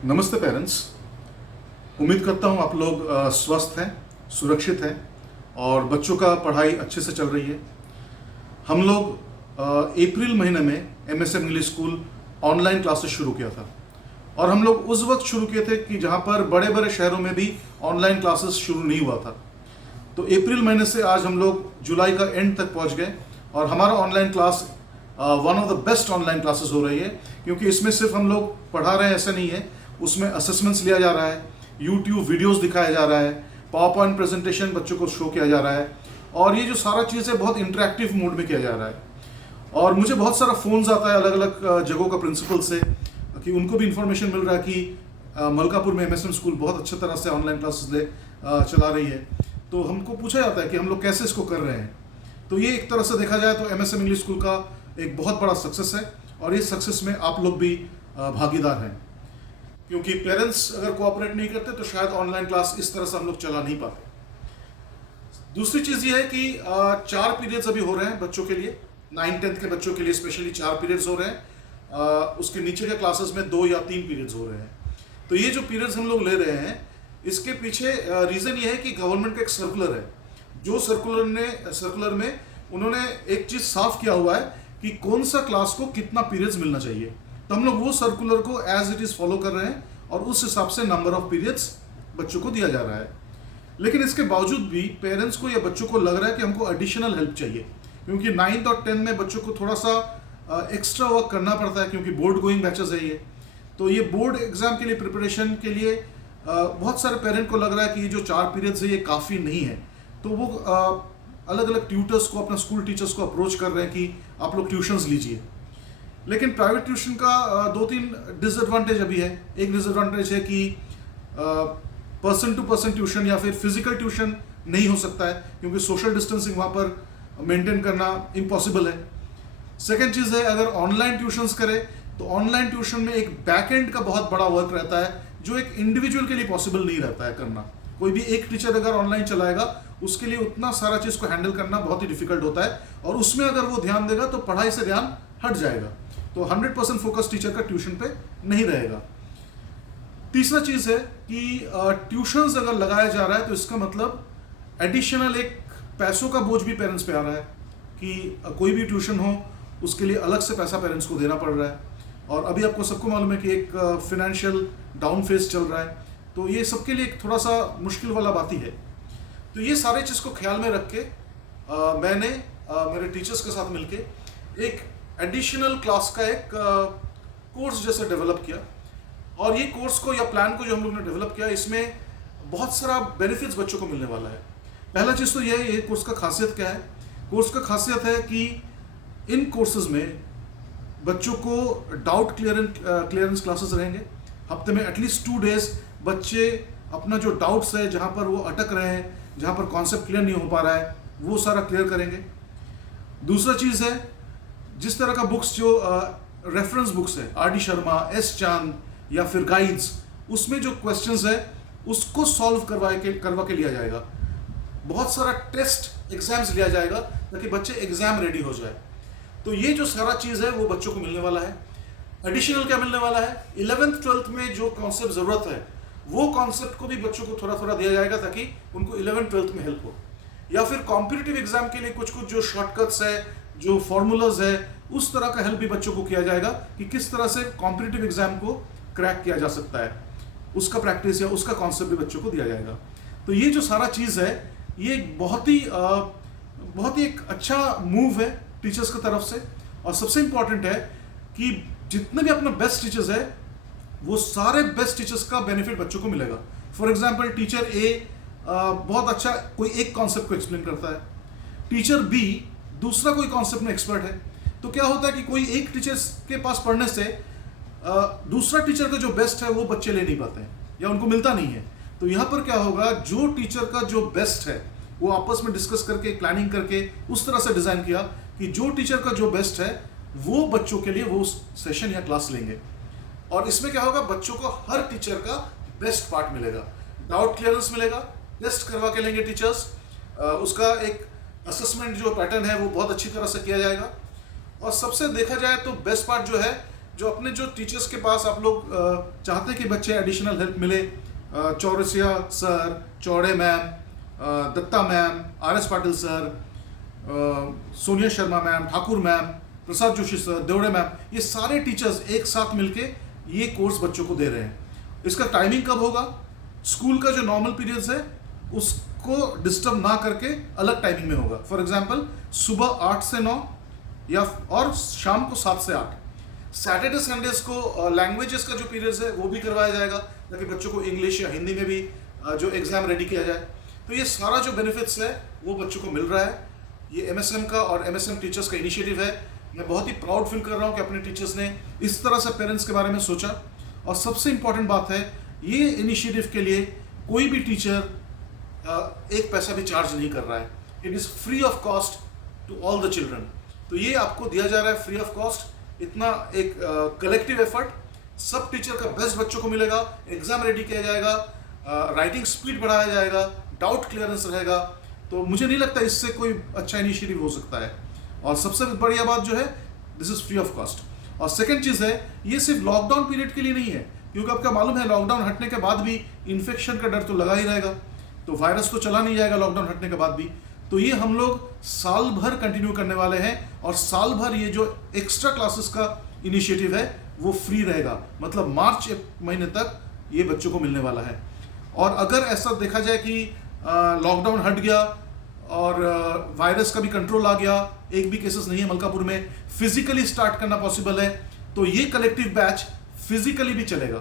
नमस्ते पेरेंट्स। उम्मीद करता हूँ आप लोग स्वस्थ हैं, सुरक्षित हैं और बच्चों का पढ़ाई अच्छे से चल रही है। हम लोग अप्रैल महीने में MSM English school online classes शुरू किया था और हम लोग उस वक्त शुरू किए थे कि जहाँ पर बड़े बड़े शहरों में भी ऑनलाइन क्लासेस शुरू नहीं हुआ था। तो अप्रैल महीने से आज हम लोग जुलाई का एंड तक पहुँच गए और हमारा online class one of the best online classes हो रही है, क्योंकि इसमें सिर्फ हम लोग पढ़ा रहे हैं ऐसा नहीं है, उसमें असेसमेंट्स लिया जा रहा है, यूट्यूब वीडियोस दिखाया जा रहा है, पावर पॉइंट प्रेजेंटेशन बच्चों को शो किया जा रहा है और ये जो सारा चीज़ है बहुत इंटरेक्टिव मोड में किया जा रहा है। और मुझे बहुत सारा फ़ोन्स आता है अलग अलग जगहों का प्रिंसिपल से कि उनको भी इंफॉर्मेशन मिल रहा है कि मलकापुर में एमएसएम स्कूल बहुत अच्छी तरह से ऑनलाइन क्लासेस चला रही है। तो हमको पूछा जाता है कि हम लोग कैसे इसको कर रहे हैं। तो ये एक तरह से देखा जाए तो एमएसएम इंग्लिश स्कूल का एक बहुत बड़ा सक्सेस है और इस सक्सेस में आप लोग भी भागीदार हैं, क्योंकि पेरेंट्स अगर कोऑपरेट नहीं करते तो शायद ऑनलाइन क्लास इस तरह से हम लोग चला नहीं पाते। दूसरी चीज़ ये है कि 4 पीरियड्स अभी हो रहे हैं बच्चों के लिए, 9th-10th के बच्चों के लिए स्पेशली 4 पीरियड्स हो रहे हैं। उसके नीचे के क्लासेस में 2 या 3 पीरियड्स हो रहे हैं। तो ये जो पीरियड्स हम लोग ले रहे हैं इसके पीछे रीज़न ये है कि गवर्नमेंट का एक सर्कुलर है, जो सर्कुलर में उन्होंने एक चीज़ साफ किया हुआ है कि कौन सा क्लास को कितना पीरियड्स मिलना चाहिए। तो हम लोग वो सर्कुलर को एज इट इज़ फॉलो कर रहे हैं और उस हिसाब से नंबर ऑफ पीरियड्स बच्चों को दिया जा रहा है। लेकिन इसके बावजूद भी पेरेंट्स को या बच्चों को लग रहा है कि हमको एडिशनल हेल्प चाहिए, क्योंकि 9th और 10th में बच्चों को थोड़ा सा एक्स्ट्रा वर्क करना पड़ता है, क्योंकि बोर्ड गोइंग बैचेस है ये। तो ये बोर्ड एग्जाम के लिए प्रिपरेशन के लिए बहुत सारे पेरेंट को लग रहा है कि ये जो 4 पीरियड्स है ये काफ़ी नहीं है। तो वो अलग अलग ट्यूटर्स को, अपना स्कूल टीचर्स को अप्रोच कर रहे हैं कि आप लोग ट्यूशन्स लीजिए। लेकिन प्राइवेट ट्यूशन का 2-3 डिसएडवांटेज अभी है। एक डिसएडवांटेज है कि पर्सन टू पर्सन ट्यूशन या फिर फिजिकल ट्यूशन नहीं हो सकता है, क्योंकि सोशल डिस्टेंसिंग वहाँ पर मेंटेन करना इम्पॉसिबल है। सेकेंड चीज़ है, अगर ऑनलाइन ट्यूशन्स करें तो ऑनलाइन ट्यूशन में एक बैक एंड का बहुत बड़ा वर्क रहता है, जो एक इंडिविजुअल के लिए पॉसिबल नहीं रहता है करना। कोई भी एक टीचर अगर ऑनलाइन चलाएगा उसके लिए उतना सारा चीज़ को हैंडल करना बहुत ही डिफिकल्ट होता है और उसमें अगर वो ध्यान देगा तो पढ़ाई से ध्यान हट जाएगा। तो 100% फोकस टीचर का ट्यूशन पे नहीं रहेगा। तीसरा चीज़ है कि ट्यूशन्स अगर लगाया जा रहा है तो इसका मतलब एडिशनल एक पैसों का बोझ भी पेरेंट्स पे आ रहा है कि कोई भी ट्यूशन हो उसके लिए अलग से पैसा पेरेंट्स को देना पड़ रहा है। और अभी आपको सबको मालूम है कि एक फिनेंशियल डाउन फेज चल रहा है, तो ये सबके लिए एक थोड़ा सा मुश्किल वाला बात ही है। तो ये सारे चीज़ को ख्याल में रख के मैंने मेरे टीचर्स के साथ मिलके एक एडिशनल क्लास का एक कोर्स जैसा डेवलप किया। और ये कोर्स को या प्लान को जो हम लोग ने डेवलप किया, इसमें बहुत सारा बेनिफिट्स बच्चों को मिलने वाला है। पहला चीज़ तो ये कोर्स का खासियत क्या है। कोर्स का खासियत है कि इन कोर्सेज में बच्चों को डाउट क्लियरेंस क्लासेस रहेंगे। हफ्ते में एटलीस्ट 2 डेज बच्चे अपना जो डाउट्स है, जहाँ पर वो अटक रहे हैं, जहाँ पर कॉन्सेप्ट क्लियर नहीं हो पा रहा है, वो सारा क्लियर करेंगे। दूसरा चीज़ है, जिस तरह का बुक्स जो रेफरेंस बुक्स है, आर.डी. शर्मा, एस. चांद या फिर गाइड्स, उसमें जो क्वेश्चंस है उसको सॉल्व करवा के लिया जाएगा। बहुत सारा टेस्ट एग्जाम्स लिया जाएगा ताकि बच्चे एग्जाम रेडी हो जाए। तो ये जो सारा चीज़ है वो बच्चों को मिलने वाला है। एडिशनल क्या मिलने वाला है, 11th 12th में जो कॉन्सेप्ट ज़रूरत है वो कॉन्सेप्ट को भी बच्चों को थोड़ा थोड़ा दिया जाएगा ताकि उनको 11th 12th में हेल्प हो। या फिर कॉम्पिटिटिव एग्जाम के लिए कुछ कुछ जो शॉर्टकट्स है, जो फॉर्मूलाज है, उस तरह का हेल्प भी बच्चों को किया जाएगा कि किस तरह से कॉम्पिटिटिव एग्जाम को क्रैक किया जा सकता है, उसका प्रैक्टिस या उसका कॉन्सेप्ट भी बच्चों को दिया जाएगा। तो ये जो सारा चीज़ है ये बहुत ही एक अच्छा मूव है टीचर्स की तरफ से। और सबसे इम्पॉर्टेंट है कि जितने भी अपना बेस्ट टीचर्स है वो सारे बेस्ट टीचर्स का बेनिफिट बच्चों को मिलेगा। फॉर एग्जाम्पल, टीचर ए बहुत अच्छा कोई एक कॉन्सेप्ट को एक्सप्लेन करता है, टीचर बी दूसरा कोई कॉन्सेप्ट में एक्सपर्ट है। तो क्या होता है कि कोई एक टीचर के पास पढ़ने से दूसरा टीचर का जो बेस्ट है वो बच्चे ले नहीं पाते हैं या उनको मिलता नहीं है। तो यहाँ पर क्या होगा, जो टीचर का जो बेस्ट है वो आपस में डिस्कस करके, प्लानिंग करके उस तरह से डिज़ाइन किया कि जो टीचर का जो बेस्ट है वो बच्चों के लिए वो सेशन या क्लास लेंगे। और इसमें क्या होगा, बच्चों को हर टीचर का बेस्ट पार्ट मिलेगा, डाउट क्लियरेंस मिलेगा, टेस्ट करवा के लेंगे टीचर्स, उसका एक असेसमेंट जो पैटर्न है वो बहुत अच्छी तरह से किया जाएगा। और सबसे देखा जाए तो बेस्ट पार्ट जो है जो अपने जो टीचर्स के पास आप लोग चाहते हैं कि बच्चे एडिशनल हेल्प मिले, Chaurasia sir, Chaude ma'am, Datta ma'am, R S Patil sir, Sonia Sharma ma'am, Thakur ma'am, Prasad Joshi sir, Devade ma'am, ये सारे टीचर्स एक साथ मिलके ये कोर्स बच्चों को दे रहे हैं। इसका टाइमिंग कब होगा? स्कूल का जो नॉर्मल पीरियड्स है उसको डिस्टर्ब ना करके अलग टाइमिंग में होगा। फॉर एग्जांपल सुबह 8 से 9 या और शाम को 7 से 8। सैटरडे संडेज को लैंग्वेजेस का जो पीरियड्स है वो भी करवाया जाएगा ताकि बच्चों को इंग्लिश या हिंदी में भी जो एग्जाम रेडी किया जाए। तो ये सारा जो बेनिफिट्स है वो बच्चों को मिल रहा है। ये एमएसएम का और एमएसएम टीचर्स का इनिशिएटिव है। मैं बहुत ही प्राउड फील कर रहा हूँ कि अपने टीचर्स ने इस तरह से पेरेंट्स के बारे में सोचा। और सबसे इम्पॉर्टेंट बात है, ये इनिशिएटिव के लिए कोई भी टीचर एक पैसा भी चार्ज नहीं कर रहा है। It is free of cost to all the children. तो ये आपको दिया जा रहा है फ्री ऑफ कॉस्ट। इतना एक कलेक्टिव एफर्ट, सब टीचर का बेस्ट बच्चों को मिलेगा, एग्जाम रेडी किया जाएगा, राइटिंग स्पीड बढ़ाया जाएगा, डाउट क्लियरेंस रहेगा। तो मुझे नहीं लगता इससे कोई अच्छा इनिशिएटिव हो सकता है। और सबसे बढ़िया बात जो है, this is free of cost. और सेकंड चीज़ है, ये सिर्फ लॉकडाउन पीरियड के लिए नहीं है, क्योंकि आपका मालूम है लॉकडाउन हटने के बाद भी इन्फेक्शन का डर तो लगा ही रहेगा। तो वायरस तो चला नहीं जाएगा लॉकडाउन हटने के बाद भी। तो ये हम लोग साल भर कंटिन्यू करने वाले हैं। और साल भर ये जो एक्स्ट्रा क्लासेस का इनिशिएटिव है वो फ्री रहेगा, मतलब मार्च महीने तक ये बच्चों को मिलने वाला है। और अगर ऐसा देखा जाए कि लॉकडाउन हट गया और वायरस का भी कंट्रोल आ गया, एक भी केसेस नहीं है मलकापुर में, फिजिकली स्टार्ट करना पॉसिबल है, तो ये कलेक्टिव बैच फिजिकली भी चलेगा।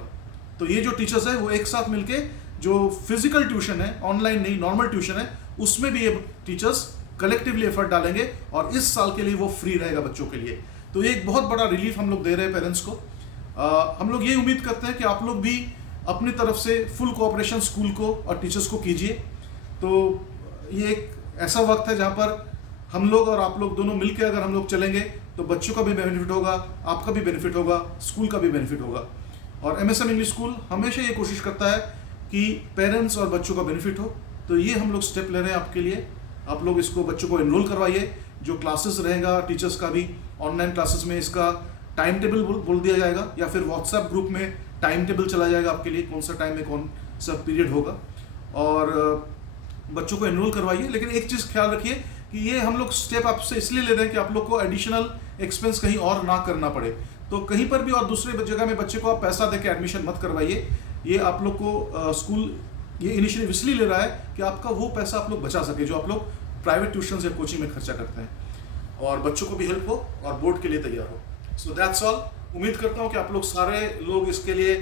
तो ये जो टीचर्स है वो एक साथ मिलके जो फिजिकल ट्यूशन है, ऑनलाइन नहीं नॉर्मल ट्यूशन है, उसमें भी ये टीचर्स कलेक्टिवली एफर्ट डालेंगे और इस साल के लिए वो फ्री रहेगा बच्चों के लिए। तो ये एक बहुत बड़ा रिलीफ हम लोग दे रहे हैं पेरेंट्स को। हम लोग ये उम्मीद करते हैं कि आप लोग भी अपनी तरफ से फुल कोऑपरेशन स्कूल को और टीचर्स को कीजिए। तो ये एक ऐसा वक्त है जहाँ पर हम लोग और आप लोग दोनों मिलकर अगर हम लोग चलेंगे तो बच्चों का भी बेनिफिट होगा, आपका भी बेनिफिट होगा, स्कूल का भी बेनिफिट होगा। और एमएसएम इंग्लिश स्कूल हमेशा ये कोशिश करता है कि पेरेंट्स और बच्चों का बेनिफिट हो। तो ये हम लोग स्टेप ले रहे हैं आपके लिए। आप लोग इसको बच्चों को एनरोल करवाइए। जो क्लासेस रहेगा टीचर्स का भी, ऑनलाइन क्लासेस में इसका टाइम टेबल बोल दिया जाएगा या फिर व्हाट्सएप ग्रुप में टाइम टेबल चला जाएगा आपके लिए, कौन सा टाइम में कौन सा पीरियड होगा। और बच्चों को एनरोल करवाइए। लेकिन एक चीज़ ख्याल रखिए कि ये हम लोग स्टेप आपसे इसलिए ले रहे हैं कि आप लोग को एडिशनल एक्सपेंस कहीं और ना करना पड़े। तो कहीं पर भी और दूसरे जगह में बच्चे को आप पैसा देके एडमिशन मत करवाइए। ये आप लोग को स्कूल ये इनिशिएटिव इसलिए ले रहा है कि आपका वो पैसा आप लोग बचा सके जो आप लोग प्राइवेट ट्यूशन या कोचिंग में खर्चा करते हैं, और बच्चों को भी हेल्प हो और बोर्ड के लिए तैयार हो। So that's all. उम्मीद करता हूँ कि आप लोग सारे लोग इसके लिए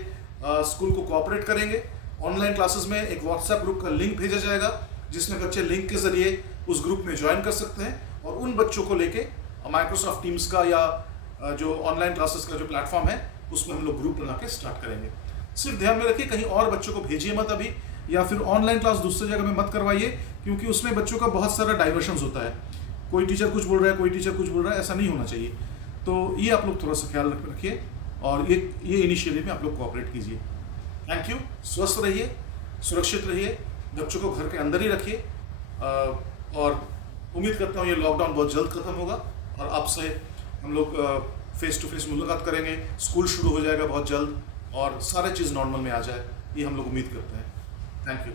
स्कूल को कोऑपरेट करेंगे। ऑनलाइन क्लासेस में एक व्हाट्सएप ग्रुप का लिंक भेजा जाएगा जिसमें बच्चे लिंक के जरिए उस ग्रुप में ज्वाइन कर सकते हैं और उन बच्चों को लेके माइक्रोसॉफ्ट टीम्स का या जो ऑनलाइन क्लासेस का जो प्लेटफॉर्म है उसमें हम लोग ग्रुप बना के स्टार्ट करेंगे। सिर्फ ध्यान में रखिए कहीं और बच्चों को भेजिए मत अभी, या फिर ऑनलाइन क्लास दूसरी जगह में मत करवाइए, क्योंकि उसमें बच्चों का बहुत सारा डाइवर्शंस होता है। कोई टीचर कुछ बोल रहा है, कोई टीचर कुछ बोल रहा है, ऐसा नहीं होना चाहिए। तो ये आप लोग थोड़ा सा ख्याल रखिए और ये इनिशिएटिव में आप लोग कोऑपरेट कीजिए। Thank you. स्वस्थ रहिए, सुरक्षित रहिए, बच्चों को घर के अंदर ही रखिए। और उम्मीद करता हूँ ये लॉकडाउन बहुत जल्द खत्म होगा और आपसे हम लोग फेस टू फेस मुलाकात करेंगे। स्कूल शुरू हो जाएगा बहुत जल्द और सारे चीज़ नॉर्मल में आ जाए, ये हम लोग उम्मीद करते हैं। Thank you.